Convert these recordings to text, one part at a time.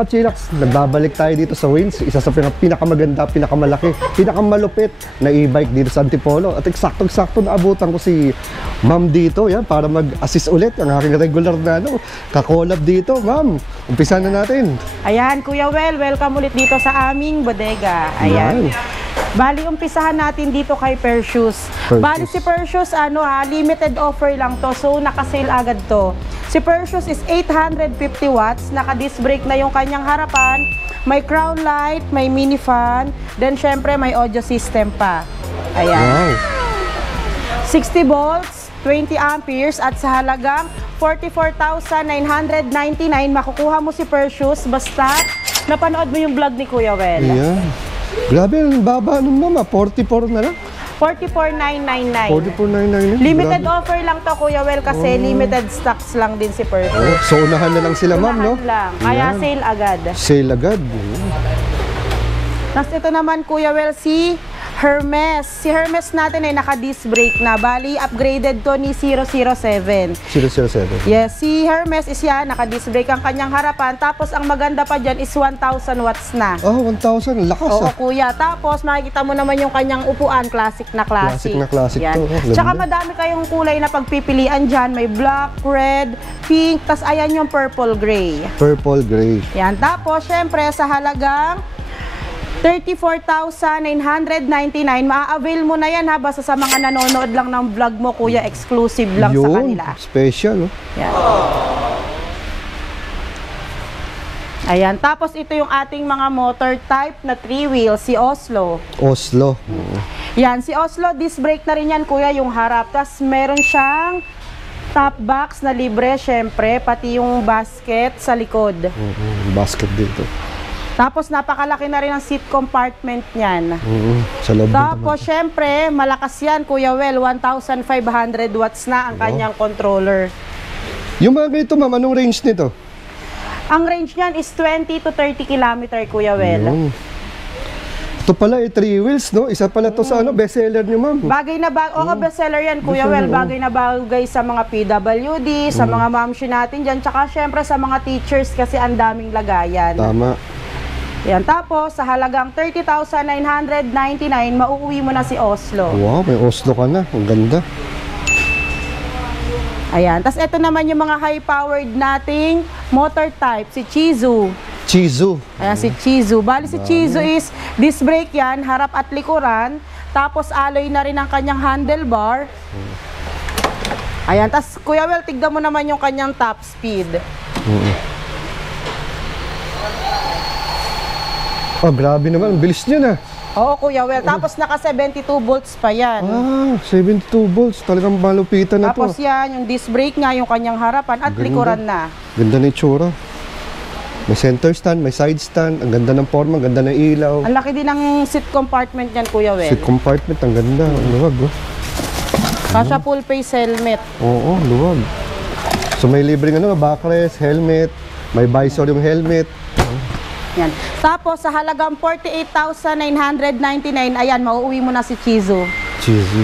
mga ka-chillax, nagbabalik tayo dito sa Wins. Isa sa pinakamaganda, pinakamalaki, pinakamalupit na e-bike dito sa Antipolo. At eksakto-eksakto naabutan ko si Ma'am dito, yan, para mag-assist ulit ang aking regular na kakolab dito. Ma'am, umpisa na natin. Ayan, Kuya Well, welcome ulit dito sa aming bodega. Ayan. Bali, umpisahan natin dito kay Perseus. Bali, si Perseus, limited offer lang to. So, naka-sale agad to. Si Perseus is 850 watts. Naka-disc brake na yung kanyang harapan. May crown light, may mini fan. Then, syempre, may audio system pa. Ayan. Wow. 60 volts, 20 amperes. At sa halagang 44,999, makukuha mo si Perseus. Basta, napanood mo yung vlog ni Kuya Well. Ayan. Grabe, ang baba nun, Mama. 44 na lang. 44,999. 44,999. Limited offer lang to, Kuya Well, kasi limited stocks lang din si Perseus. So, unahan na lang sila, Ma'am, no? Unahan lang. Kaya sale agad. Sale agad. Tapos ito naman, Kuya Well, si Hermes. Si Hermes natin ay naka-disc brake na. Bali, upgraded to ni 007. 007. Yes, si Hermes is yan, naka-disc brake ang kanyang harapan. Tapos, ang maganda pa dyan is 1,000 watts na. Oh, 1,000. Lakas. Oo, Kuya. Tapos, makikita mo naman yung kanyang upuan. Classic na classic. Classic na classic to. Tsaka madami kayong kulay na pagpipilian dyan. May black, red, pink. Tapos, ayan yung purple gray. Purple gray. Yan. Tapos, syempre, sa halagang 34,999, maa-avail mo na yan ha, basta sa mga nanonood lang ng vlog mo, Kuya, exclusive lang sa kanila. Special, oh. Yan. Ayan, tapos ito yung ating mga motor type na 3-wheel, si Oslo. Oslo. Yan, si Oslo, disc brake na rin yan, Kuya, yung harap. Tapos meron siyang top box na libre, syempre, pati yung basket sa likod. Basket dito. Tapos napakalaki na rin ang seat compartment niyan. Sa loob. Tapos syempre, malakas yan, Kuya Well, 1,500 watts na ang kanyang controller. Yung mga ganito, Ma'am, anong range nito? Ang range niyan is 20 to 30 km, Kuya Well. Ito pala, 3 wheels, no? Isa pala to sa bestseller niyo, Ma'am. Bagay na bagay, bestseller yan, Kuya Well. Bagay na bagay sa mga PWD, sa mga mamshi natin dyan, tsaka syempre sa mga teachers kasi ang daming lagayan. Tama. Yan, tapos sa halagang 30,999, mauuwi mo na si Oslo. Wow, may Oslo ka na. Ang ganda. Ayan, tapos ito naman yung mga high-powered nating motor type, si Chizu. Chizu. Ayan, si Chizu. Bali, si Chizu is disc brake yan, harap at likuran. Tapos alloy na rin ang kanyang handlebar. Ayan, tapos Kuya Well, tignan mo naman yung kanyang top speed. Oh, grabe naman. Ang bilis niya na. Oo, Kuya Well. Tapos naka 72 volts pa yan. 72 volts. Talagang malupitan na to. Tapos yan, yung disc brake nga, yung kanyang harapan at likuran na. Ganda na yung tsura. May center stand, may side stand. Ang ganda ng forma, ang ganda ng ilaw. Ang laki din ng seat compartment yan, Kuya Well. Seat compartment, ang ganda. Ang luwag, oh. Kasha full face helmet. Oo, luwag. So may libreng backrest, helmet. May visor yung helmet. Yan. Tapos sa halagang 48,999, ayan, mauuwi mo na si Chizu. Chizu.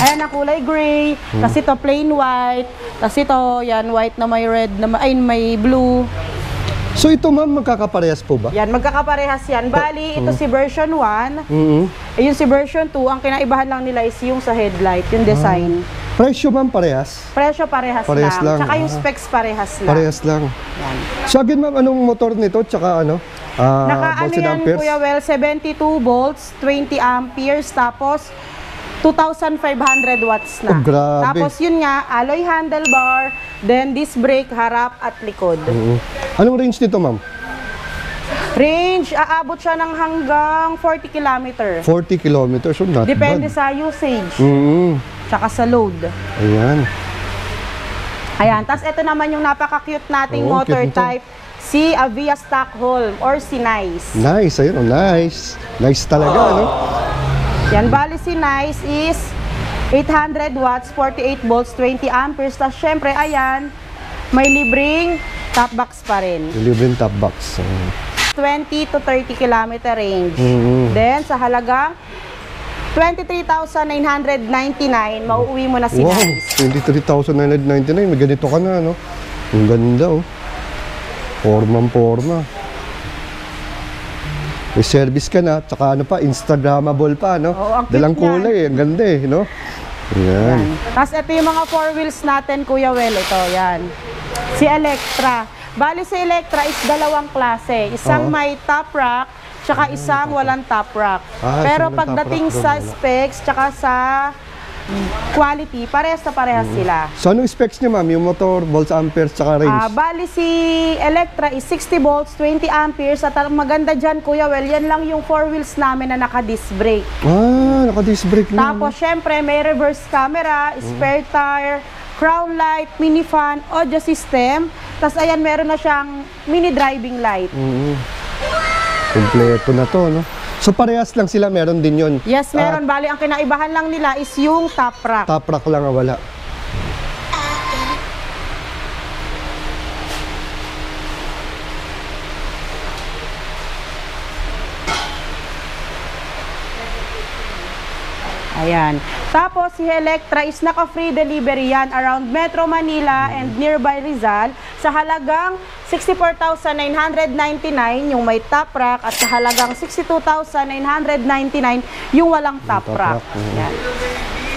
Ayan na kulay gray, tapos ito plain white, tapos ito, yan, white na may red, na may blue. So ito, Ma'am, magkakaparehas po ba? Yan, magkakaparehas yan. Bali, ito si version 1. Yung si version 2, ang kinaibahan lang nila is yung sa headlight, yung design. Presyo, Ma'am, parehas? Presyo parehas lang. Tsaka yung specs parehas lang. Parehas lang. Yan. So again, Ma'am, anong motor nito? Tsaka ano? Naka-ano yan, Kuya Well, 72 volts, 20 amperes, tapos 2,500 watts na. Oh, grabe. Tapos yun nga, alloy handlebar, then disc brake, harap at likod. Anong range nito, Ma'am? Range, aabot siya ng hanggang 40 km. 40 kilometers, so not Depende bad. sa usage. Tsaka sa load. Ayan. Ayan, tapos ito naman yung napaka-cute nating motor type, si Avia Stockholm or si Nice. Nice, ayun, nice. Nice talaga, ano? Yan, bali si Nice is 800 watts, 48 volts, 20 amperes. Tapos syempre, ayan, may libreng top box pa rin. Libreng top box. 20 to 30 kilometer range. Then, sa halagang 23,999, mauuwi mo na si Nice. 23,999. May ganito ka na, no? Ang ganda, oh. Formang-forma. May service ka na, tsaka ano pa, Instagrammable pa, no? Oo, ang cute Dalang niyan. kulay, ang ganda eh, no? Yan. Tapos ito yung mga 4 wheels natin, Kuya Well. Ito, yan. Si Electra. Bali si Electra is dalawang klase. Isang Oo. may top rack, tsaka isang walang top rack. Ah, Pero isang walang pagdating top rack, sa doon wala. specs, tsaka sa quality, parehas na parehas sila. So, anong specs niya, ma'am? Yung motor, volts, amperes, tsaka range? Bali si Electra is 60 volts, 20 amperes. At ang maganda dyan, Kuya Well, yan lang yung 4 wheels namin na naka-disc brake. Naka-disc brake na. Tapos, syempre, may reverse camera, spare tire, crown light, mini fan, audio system. Tapos, ayan, meron na siyang mini driving light. Kompleto na to, no? So, parehas lang sila, meron din yun. Yes, meron. Bali, ang kinaibahan lang nila is yung top rack. Top rack lang ang wala. Ayan. Tapos, si Electra is naka-free delivery yan around Metro Manila and nearby Rizal sa halagang 64,999 yung may top rack at sa halagang 62,999 yung walang top rack. Yan.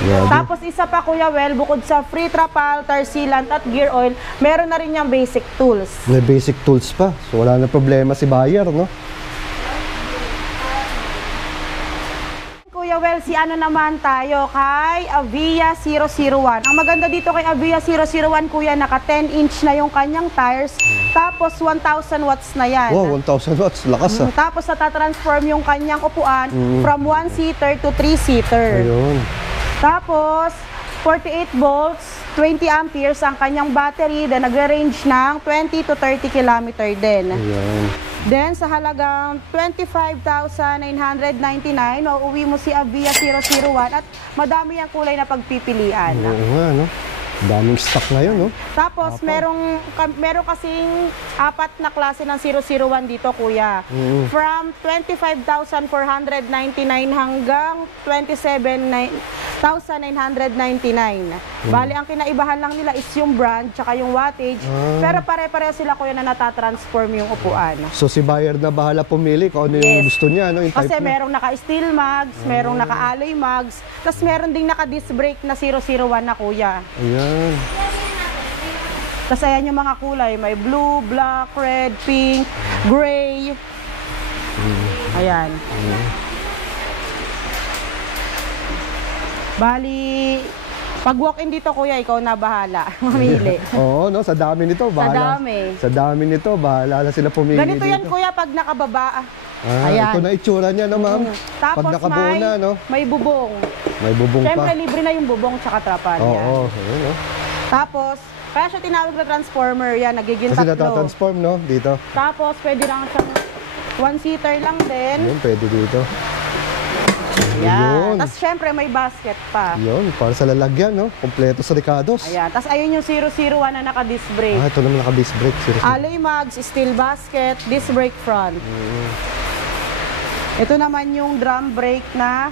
Grabe. Tapos isa pa, Kuya Well, bukod sa free trapal, tar sealant at gear oil, meron na rin yung basic tools. May basic tools pa. So, wala na problema si buyer, no? Kuya Well, si ano naman tayo kay Avia 001. Ang maganda dito kay Avia 001, Kuya, naka 10-inch na yung kanyang tires. Tapos 1,000 watts na yan. Wow, 1,000 watts. Lakas ah. Tapos natatransform yung kanyang upuan from 1-seater to 3-seater. Ayun. Tapos 48 volts, 20 amperes ang kanyang battery, then nagre-range ng 20 to 30 kilometer din. Ayan. Then sa halagang 25,999, mauuwi mo si Avia 001 at madami ang kulay na pagpipilian. Oo nga, no? Daming stock ngayon, no? Tapos meron kasing 4 na klase ng 001 dito, Kuya. From 25,499 hanggang 27,999. Bali, ang kinaibahan lang nila is yung brand tsaka yung wattage. Pero pare-pareho sila, Kuya, na natatransform yung upuan. So, si buyer na bahala pumili kung ano yung gusto niya, no? Yung Kasi type niya. merong naka-steel mags, merong naka-alloy mags, tapos meron ding naka-disc brake na 001 na, Kuya. Ayan. Tapos ayan yung mga kulay, may blue, black, red, pink, gray. Ayan. Bali, pag walk-in dito, Kuya, ikaw na bahala. Mamili. Oo, no? Sa dami nito, bahala. dami. Sa dami nito, bahala na sila pumili Ganito yan, dito. Kuya, pag nakababa. Ito na itsura niya, no, ma'am? Tapos Pag nakabuo na, no? may bubong. May bubong Siyempre, pa. libre na yung bubong tsaka trapal. Oo, yan. ayun, no? Tapos, kaya siya tinawag na transformer, yan, nagiging Kasi tatlo. natatransform, no? Dito. Tapos, pwede lang siyang one-seater lang din. Ayun, pwede dito. Yan. Ayun. Tapos, syempre, may basket pa. Yun, para sa lalagyan, no? Kompleto sa Ricardos. Ayan. Tapos, ayun yung 001 na naka-disc brake. Ito naman naka-disc brake. Seriously. Alloy mags, steel basket, disc brake front. Ito naman yung drum brake na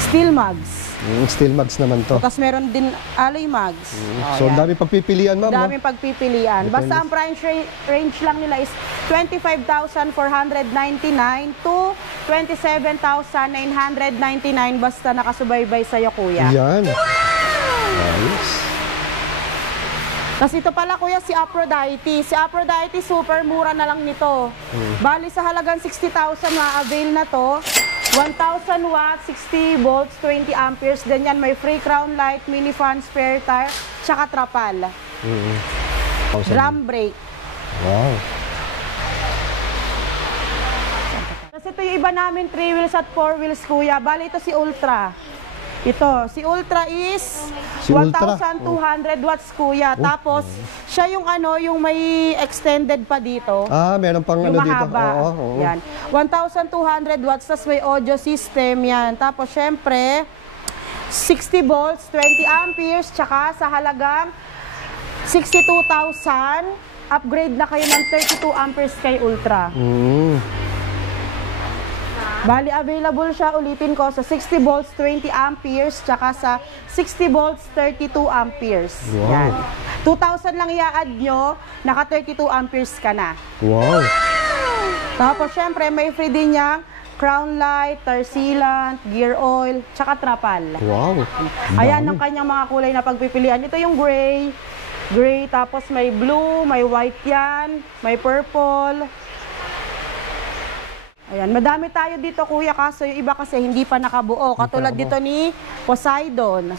steel mags. Steel mags naman to. Tapos meron din alloy mags. So, ang dami pagpipilian, ma'am, no? Daming pagpipilian. Basta ang price range lang nila is 25,499 to 27,999 basta nakasubaybay sa'yo, Kuya. Yan. Ayos. Tapos ito pala, Kuya, si Aphrodite. Si Aphrodite, super mura na lang nito. Bali sa halagang 60,000 ma-avail na to. 1,000 watts, 60 volts, 20 amperes. Then yan, may free crown light, mini fan, spare tire, tsaka trapal. Drum brake. Wow. Kasi ito yung iba namin 3 wheels at 4 wheels, Kuya. Bali ito si Ultra. Ito, si Ultra is Si Ultra. 1,200 watts, Kuya. Tapos, siya yung ano, yung may extended pa dito. Meron pang Yung ano dito. mahaba. Oo. Yan. 1,200 watts, tapos may audio system yan. Tapos, syempre, 60 volts, 20 amperes, tsaka sa halagang 62,000, upgrade na kayo ng 32 amperes kay Ultra. Bali, available siya, ulitin ko, sa 60 volts, 20 amperes, tsaka sa 60 volts, 32 amperes. Wow. Yan. 2,000 lang i-add nyo, naka 32 amperes ka na. Wow. Tapos, syempre, may free din niyang crown light, tar sealant, gear oil, tsaka trapal. Wow. Ayan Dami. ang kanyang mga kulay na pagpipilian. Ito yung gray, tapos may blue, may white yan, may purple. Ayan, madami tayo dito kuya, kaso yung iba kasi hindi pa nakabuo. Katulad dito ni Poseidon.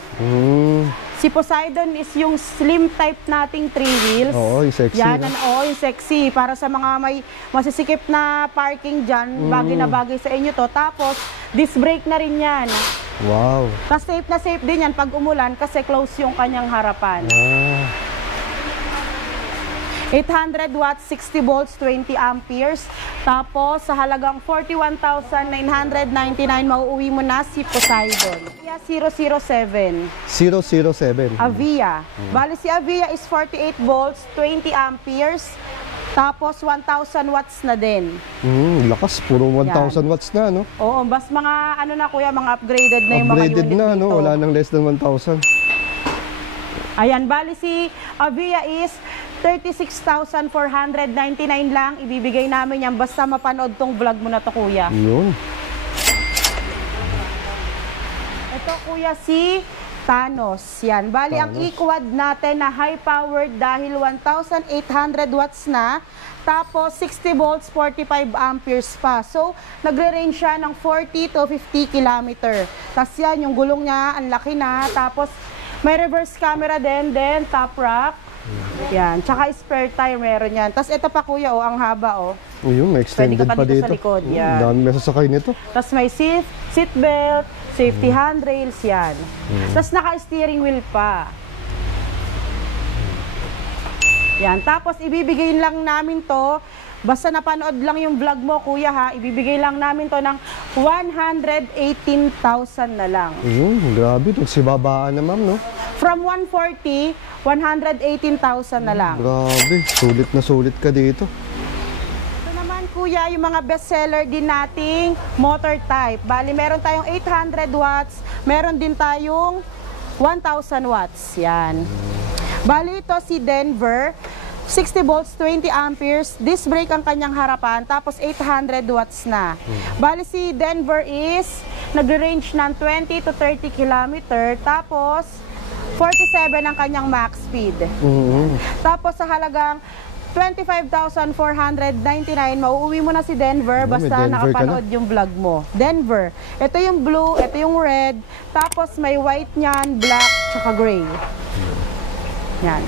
Si Poseidon is yung slim type nating 3 wheels. Oo, yung sexy. Yan, no? oo, yung sexy. Para sa mga may masisikip na parking dyan, bagay na bagay sa inyo to. Tapos, disc brake na rin yan. Wow. Tapos safe na safe din yan pag umulan kasi close yung kanyang harapan. 800 watts, 60 volts, 20 amperes. Tapos, sa halagang 41,999, mauuwi mo na si Poseidon. Avia 007. 007. Avia. Bali si Avia is 48 volts, 20 amperes. Tapos, 1,000 watts na din. Lakas. Puro 1,000 watts na, no? Oo, bas mga ano na kuya, mga upgraded na yung Upgraded mga unit na, dito. no? Wala nang less than 1,000. Ayan, bali si Avia is 36,499 lang. Ibibigay namin yan basta mapanood tong vlog mo na to kuya. Yun. Ito kuya si Thanos. Yan. Bali ang e-quad natin na high-powered dahil 1,800 watts na. Tapos 60 volts, 45 amperes pa. So, nagre-range siya ng 40 to 50 kilometer. Tapos yan, yung gulong niya, ang laki na. Tapos, may reverse camera din, top rack. Yan, tsaka spare tire meron yan. Tapos ito pa kuya, oh, ang haba, oh. Yun, may extended Pwede ka pa pa dito dito. sa likod, yan. Dami may sasakay nito. Tapos may seat belt, safety handrails, yan. Tapos naka-steering wheel pa. Yan, tapos ibibigay lang namin to, basta napanood lang yung vlog mo kuya ha, ibibigay lang namin to ng 118,000 na lang. Grabe, nagsibabaan na ma'am, no? From 140, 118,000 na lang. Grabe, sulit ka dito. Ito naman kuya, yung mga bestseller din nating motor type. Bali, meron tayong 800 watts, meron din tayong 1,000 watts. Yan. Bali, ito si Denver, 60 volts, 20 amperes, disc brake ang kanyang harapan, tapos 800 watts na. Bali, si Denver is nag-range ng 20 to 30 kilometer, tapos 47 ang kanyang max speed. Tapos sa halagang 25,499, mauuwi mo na si Denver basta Denver nakapanood yung vlog mo. Denver. Ito yung blue, ito yung red, tapos may white niyan, black, tsaka gray. Yan.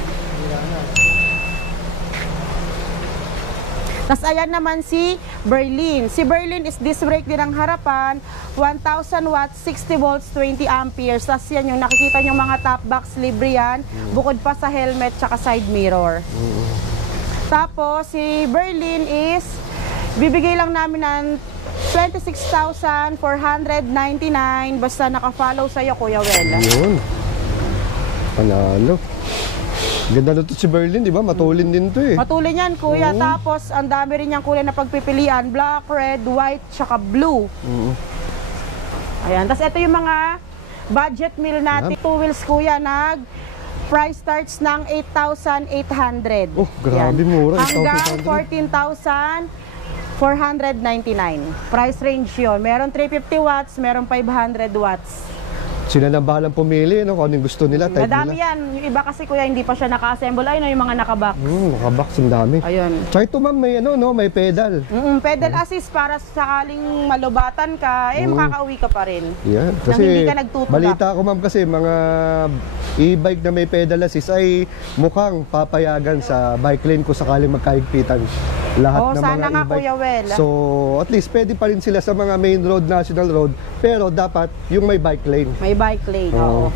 Tapos ayan naman si Berlin. Si Berlin is disc brake din ang harapan, 1,000 watts, 60 volts, 20 amperes. Tapos yan yung nakikita nyo mga top box libre yan, bukod pa sa helmet tsaka side mirror. Tapos si Berlin is, bibigay lang namin ng 26,499 basta naka-follow sa'yo Kuya Wel. Yun. Panalo. Ganda na to si Berlin, di ba? Matulin din to eh. Matulin yan, kuya. Tapos, ang dami rin yung kulay na pagpipilian. Black, red, white, tsaka blue. Ayan. Tapos, ito yung mga budget meal natin. 2 wheels, kuya, price starts ng 8,800. Oh, grabe, mura. Hanggang 14,499. Price range yun. Meron 350 watts, meron 500 watts. Sila na bahalang pumili, no? Kung ano yung gusto nila, type Madami nila. yan. Yung iba kasi kuya, hindi pa siya naka-assemble. Ayun, yung mga naka-box. Nakabox, ang dami. Ayun. Tsaka ito ma'am, may ano, no? May pedal. Pedal assist para sakaling malubatan ka, makakauwi ka pa rin. Yan. Nang Kasi hindi ka nagtutulak. balita ko ma'am kasi mga e-bike na may pedal assist ay mukhang papayagan sa bike lane kung sakaling magkaigpitan. Lahat ng sana mga nga, e-bike. Kuya Wel. So, at least pwede pa rin sila sa mga main road, national road, pero dapat yung may bike lane. May bike lane, oo.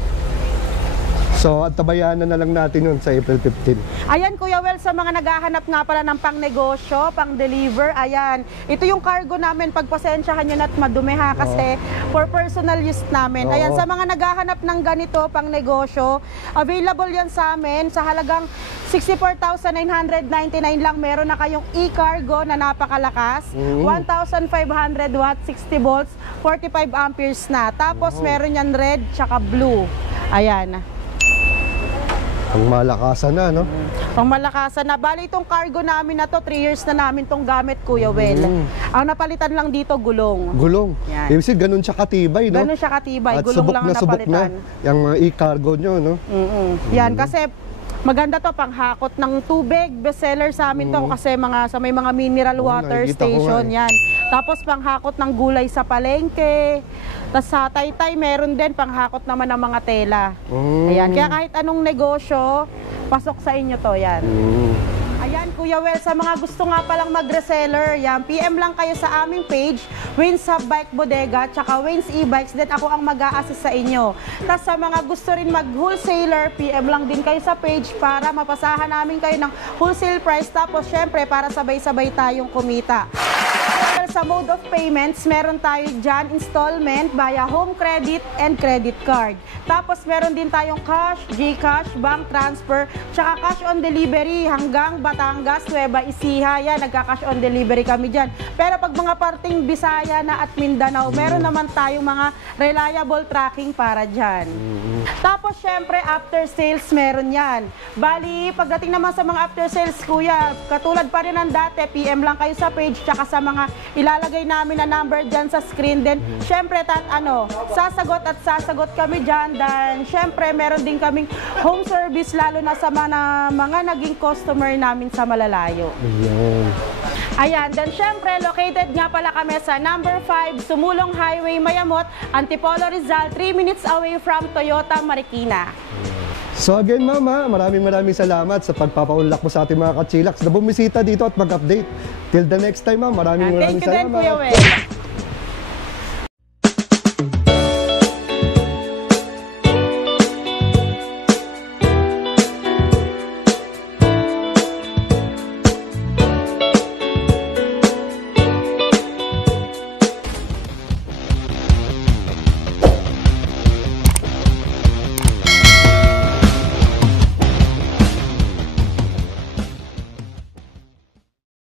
So, at tabayanan na lang natin yun sa April 15. Ayan, Kuya Wel, sa mga naghahanap nga pala ng pang-negosyo, pang-deliver, ayan. Ito yung cargo namin, pagpasensyahan nyo na't madumi ha, kasi for personal use namin. Ayan, sa mga naghahanap ng ganito, pang-negosyo, available yan sa amin sa halagang 64,999 lang. Meron na kayong e-cargo na napakalakas, 1,500 watts, 60 volts, 45 amperes na. Tapos meron yan red tsaka blue. Ayan. Ang malakasan na, no? Pangmalakasan na. Bali, itong cargo namin na to, 3 years na namin tong gamit, Kuya Well. Ang napalitan lang dito, gulong. Gulong. Yan. Ibig sabihin, ganun siya katibay, no? Ganun siya katibay. At Gulong subok lang na ang subok na napalitan. yung mga e-cargo nyo, no? Yan, kasi maganda to panghakot ng tubig. Bestseller sa amin to kasi may mga mineral water nakikita ko station nga yan. Tapos panghakot ng gulay sa palengke. Tapos sa Taytay meron din panghakot naman ng mga tela. Ayan, kaya kahit anong negosyo, pasok sa inyo to yan. Ayan, Kuya Well, sa mga gusto nga palang mag-reseller, yan, PM lang kayo sa aming page, Wayne's Hub Bike Bodega, tsaka Wayne's E-Bikes, then ako ang mag-a-assist sa inyo. Tapos sa mga gusto rin mag-wholesaler, PM lang din kayo sa page para mapasahan namin kayo ng wholesale price. Tapos syempre, para sabay-sabay tayong kumita. Sa mode of payments, meron tayo dyan installment via home credit and credit card. Tapos meron din tayong cash, GCash, bank transfer, tsaka cash on delivery hanggang Batangas, Nueva Ecija. Yan, nagka-cash on delivery kami dyan. Pero pag mga parting Bisaya na at Mindanao, meron naman tayong mga reliable tracking para dyan. Tapos syempre, after sales meron yan. Bali, pagdating naman sa mga after sales, kuya, katulad pa rin ng dati, PM lang kayo sa page, tsaka sa mga ilalagay namin na number dyan sa screen. Then, syempre, sasagot at sasagot kami dyan. Dan, syempre, meron din kaming home service, lalo na sa mga naging customer namin sa malalayo. Ayan, then syempre, located nga pala kami sa number 5, Sumulong Highway, Mayamot, Antipolo, Rizal, 3 minutes away from Toyota, Marikina. So again, Mama, maraming salamat sa pagpapaunlak mo sa ating mga kachilaks na bumisita dito at mag-update. Till the next time, Ma'am, maraming Thank you din, salamat. Kuya Well.